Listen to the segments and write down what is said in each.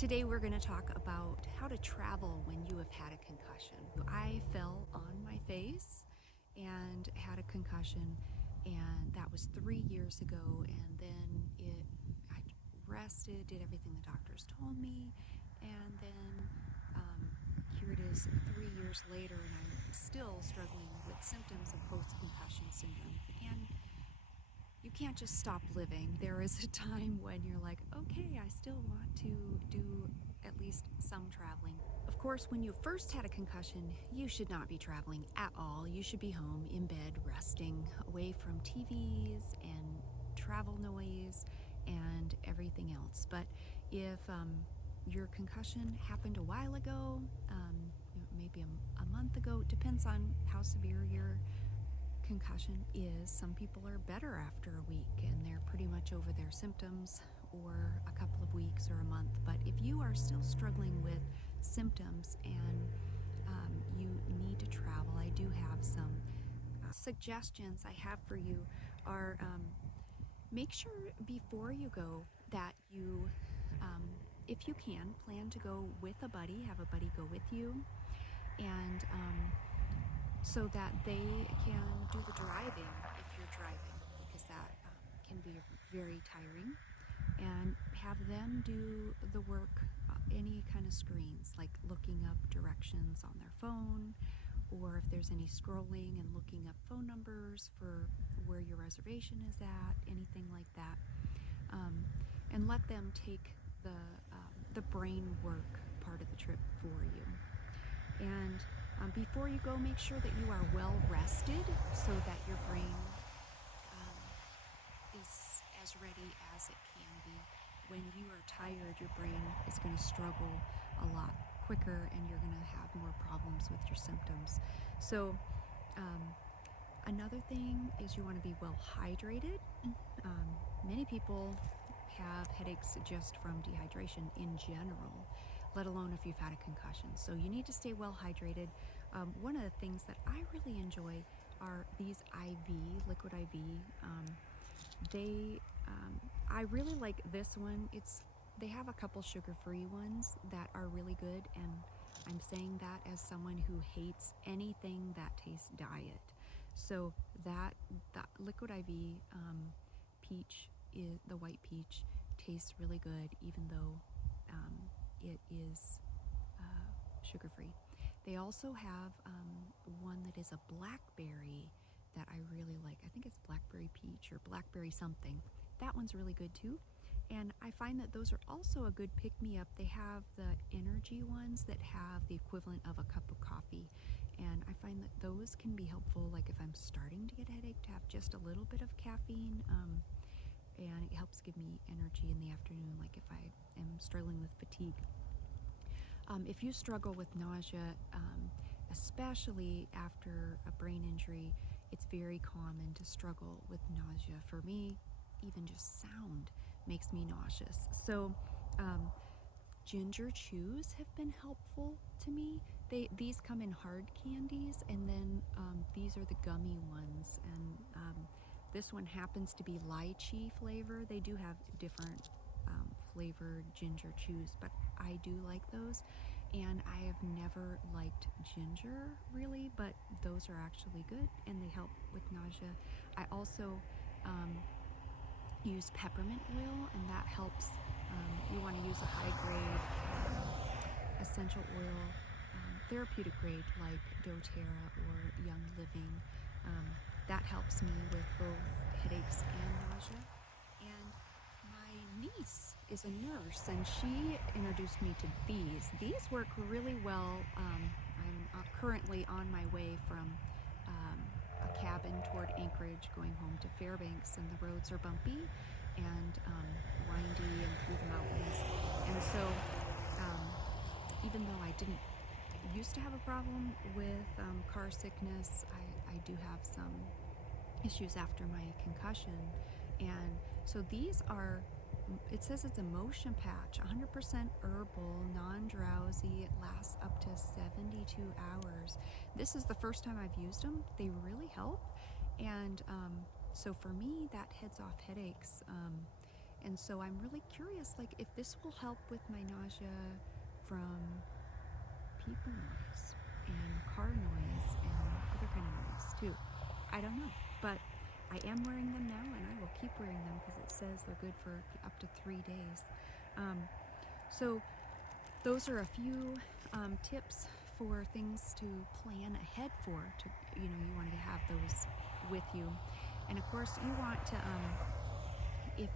Today we're going to talk about how to travel when you have had a concussion. I fell on my face and had a concussion, and that was 3 years ago. And then I rested, did everything the doctors told me, and then here it is 3 years later, and I'm still struggling with symptoms of post-concussion syndrome. And you can't just stop living. There is a time when you're like, okay, I still want to do at least some traveling. Of course, when you first had a concussion, you should not be traveling at all. You should be home in bed, resting, away from TVs and travel noise and everything else. But if your concussion happened a while ago, maybe a month ago, it depends on how severe your concussion is. Some people are better after a week and they're pretty much over their symptoms, or a couple of weeks or a month. But if you are still struggling with symptoms and you need to travel, I do have some suggestions I have for you. Are make sure before you go that you, if you can, plan to go with a buddy, have a buddy go with you, and so that they can do the driving if you're driving, because that can be very tiring, and have them do the work, any kind of screens, like looking up directions on their phone, or if there's any scrolling and looking up phone numbers for where your reservation is at, anything like that, and let them take the brain work part of the trip for you. And before you go, make sure that you are well rested so that your brain is as ready as it can be. When you are tired, your brain is going to struggle a lot quicker and you're going to have more problems with your symptoms. So another thing is you want to be well hydrated. Many people have headaches just from dehydration in general, let alone if you've had a concussion. So you need to stay well hydrated. One of the things that I really enjoy are these liquid IV. I really like this one. They have a couple sugar-free ones that are really good, and I'm saying that as someone who hates anything that tastes diet. So that liquid IV peach, the white peach, tastes really good, even though it is sugar-free. They also have one that is a blackberry that I really like. I think it's blackberry peach or blackberry something. That one's really good too. And I find that those are also a good pick-me-up. They have the energy ones that have the equivalent of a cup of coffee. And I find that those can be helpful, like if I'm starting to get a headache, to have just a little bit of caffeine. And it helps give me energy in the afternoon, like if I am struggling with fatigue. If you struggle with nausea, especially after a brain injury, it's very common to struggle with nausea. For me, even just sound makes me nauseous. So ginger chews have been helpful to me. These come in hard candies, and then these are the gummy ones. And this one happens to be lychee flavor. They do have different flavored ginger chews, but I do like those. And I have never liked ginger really, but those are actually good and they help with nausea. I also use peppermint oil, and that helps. You want to use a high grade essential oil, therapeutic grade like doTERRA or Young Living. That helps me with both headaches and nausea. And my niece is a nurse, and she introduced me to these. These work really well. I'm currently on my way from a cabin toward Anchorage, going home to Fairbanks, and the roads are bumpy and windy and through the mountains. And so even though I didn't used to have a problem with car sickness, I do have some issues after my concussion. And so these are, it says it's a motion patch, 100% herbal, non-drowsy. It lasts up to 72 hours. This is the first time I've used them. They really help. And so for me, that heads off headaches. And so I'm really curious, like, if this will help with my nausea from people noise and car noise and other kind of noise too. I don't know, but I am wearing them now, and I will keep wearing them because it says they're good for up to 3 days. So those are a few tips for things to plan ahead for. You want to have those with you, and of course, you want to. If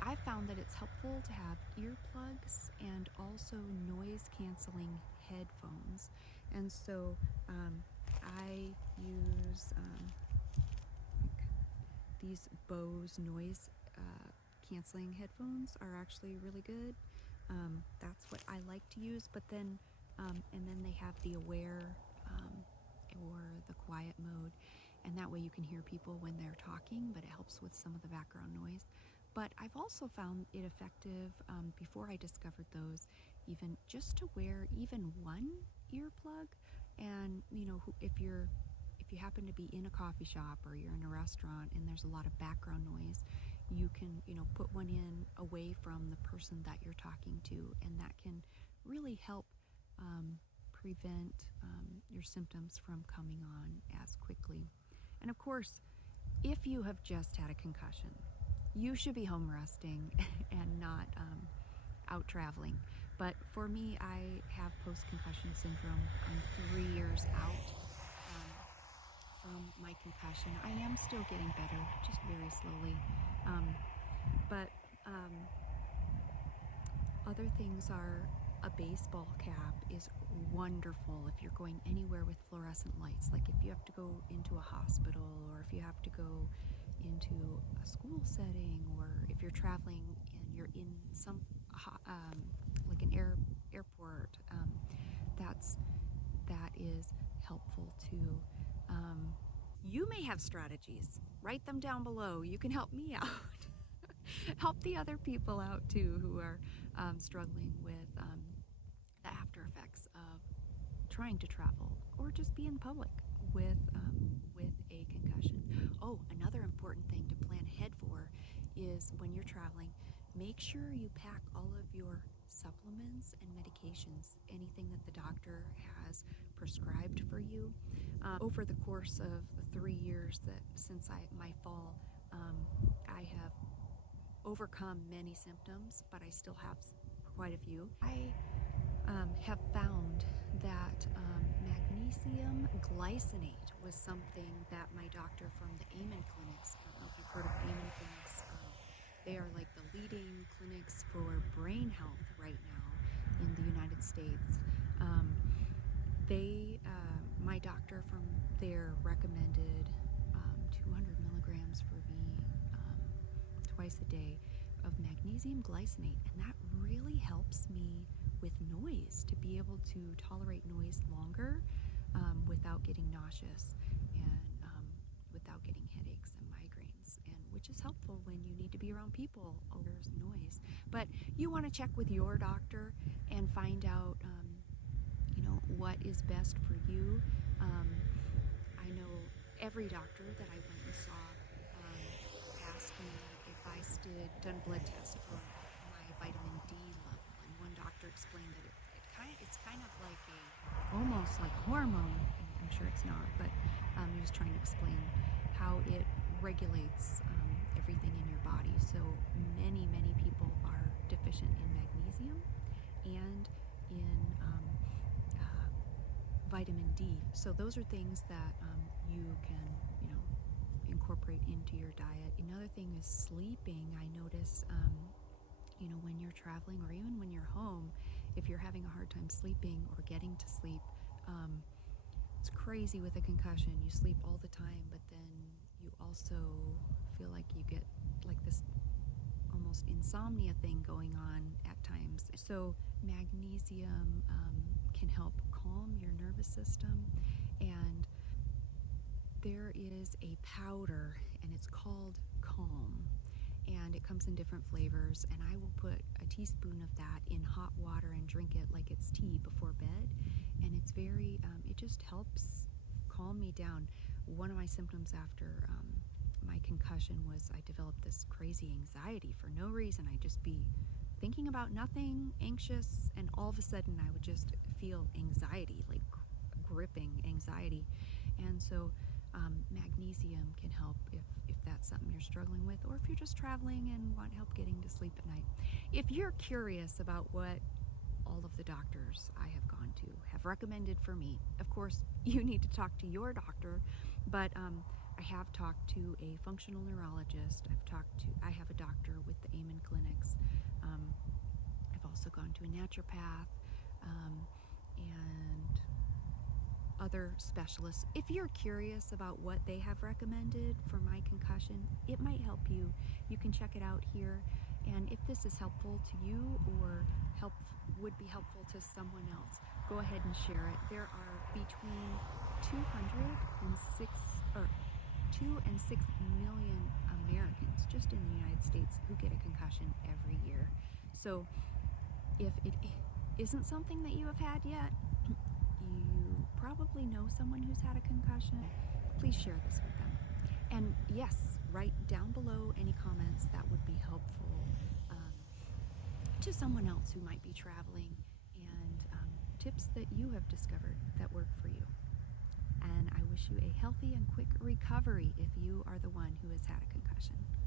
I found that it's helpful to have earplugs and also noise-canceling headphones, and so I use like these Bose noise canceling headphones are actually really good. That's what I like to use, but then and then they have the aware or the quiet mode, and that way you can hear people when they're talking, but it helps with some of the background noise. But I've also found it effective before I discovered those, even just to wear even one earplug. And if you happen to be in a coffee shop or you're in a restaurant and there's a lot of background noise, you can put one in away from the person that you're talking to, and that can really help prevent your symptoms from coming on as quickly. And of course, if you have just had a concussion, you should be home resting and not out traveling. But for me, I have post-concussion syndrome. I'm 3 years out from my concussion. I am still getting better, just very slowly. But other things are a baseball cap is wonderful if you're going anywhere with fluorescent lights. Like if you have to go into a hospital, or if you have to go into a school setting, or if you're traveling and you're in some like an airport, that is helpful too. You may have strategies. Write them down below. You can help me out. Help the other people out too who are struggling with the after effects of trying to travel or just be in public with a concussion. Oh, another important thing to plan ahead for is when you're traveling, make sure you pack all of your supplements and medications, anything that the doctor has prescribed for you. Over the course of the 3 years that since my fall, I have overcome many symptoms, but I still have quite a few. I have found that magnesium glycinate was something that my doctor from the Amen clinics, I don't know if you've heard of Amen clinics, they are like the leading clinics for brain health right now in the United States. My doctor from there recommended 200 milligrams for me twice a day of magnesium glycinate, and that really helps me with noise, to be able to tolerate noise longer without getting nauseous and without getting headaches and migraines, and which is helpful when you need to be around people over noise. But you want to check with your doctor and find out what is best for you. I know every doctor that I went and saw asked me if I done blood tests for my vitamin D level, and one doctor explained that it's kind of like almost like a hormone. I'm sure it's not, but he was trying to explain how it regulates everything in your body. So many people are deficient in magnesium and in vitamin D. So those are things that you can, incorporate into your diet. Another thing is sleeping. I notice, when you're traveling or even when you're home, if you're having a hard time sleeping or getting to sleep, it's crazy with a concussion. You sleep all the time, but then you also feel like you get like this almost insomnia thing going on at times. So magnesium can help calm your nervous system, and there is a powder and it's called Calm, and it comes in different flavors, and I will put a teaspoon of that in hot water and drink it like it's tea before bed, and it's very it just helps calm me down. One of my symptoms after my concussion was I developed this crazy anxiety for no reason. I'd just be thinking about nothing, anxious, and all of a sudden I would just feel anxiety, like gripping anxiety. And so magnesium can help if that's something you're struggling with, or if you're just traveling and want help getting to sleep at night. If you're curious about what all of the doctors I have gone to have recommended for me, of course, you need to talk to your doctor, but I have talked to a functional neurologist. I have a doctor with the Amen Clinics. I've also gone to a naturopath and other specialists. If you're curious about what they have recommended for my concussion, it might help you. You can check it out here. And if this is helpful to you or would be helpful to someone else, go ahead and share it. There are between 2 and 6 million Americans just in the United States who get a concussion every year. So if it isn't something that you have had yet, you probably know someone who's had a concussion. Please share this with them. And yes, write down below any comments that would be helpful to someone else who might be traveling, and tips that you have discovered that work for you. And I wish you a healthy and quick recovery if you are the one who has had a concussion.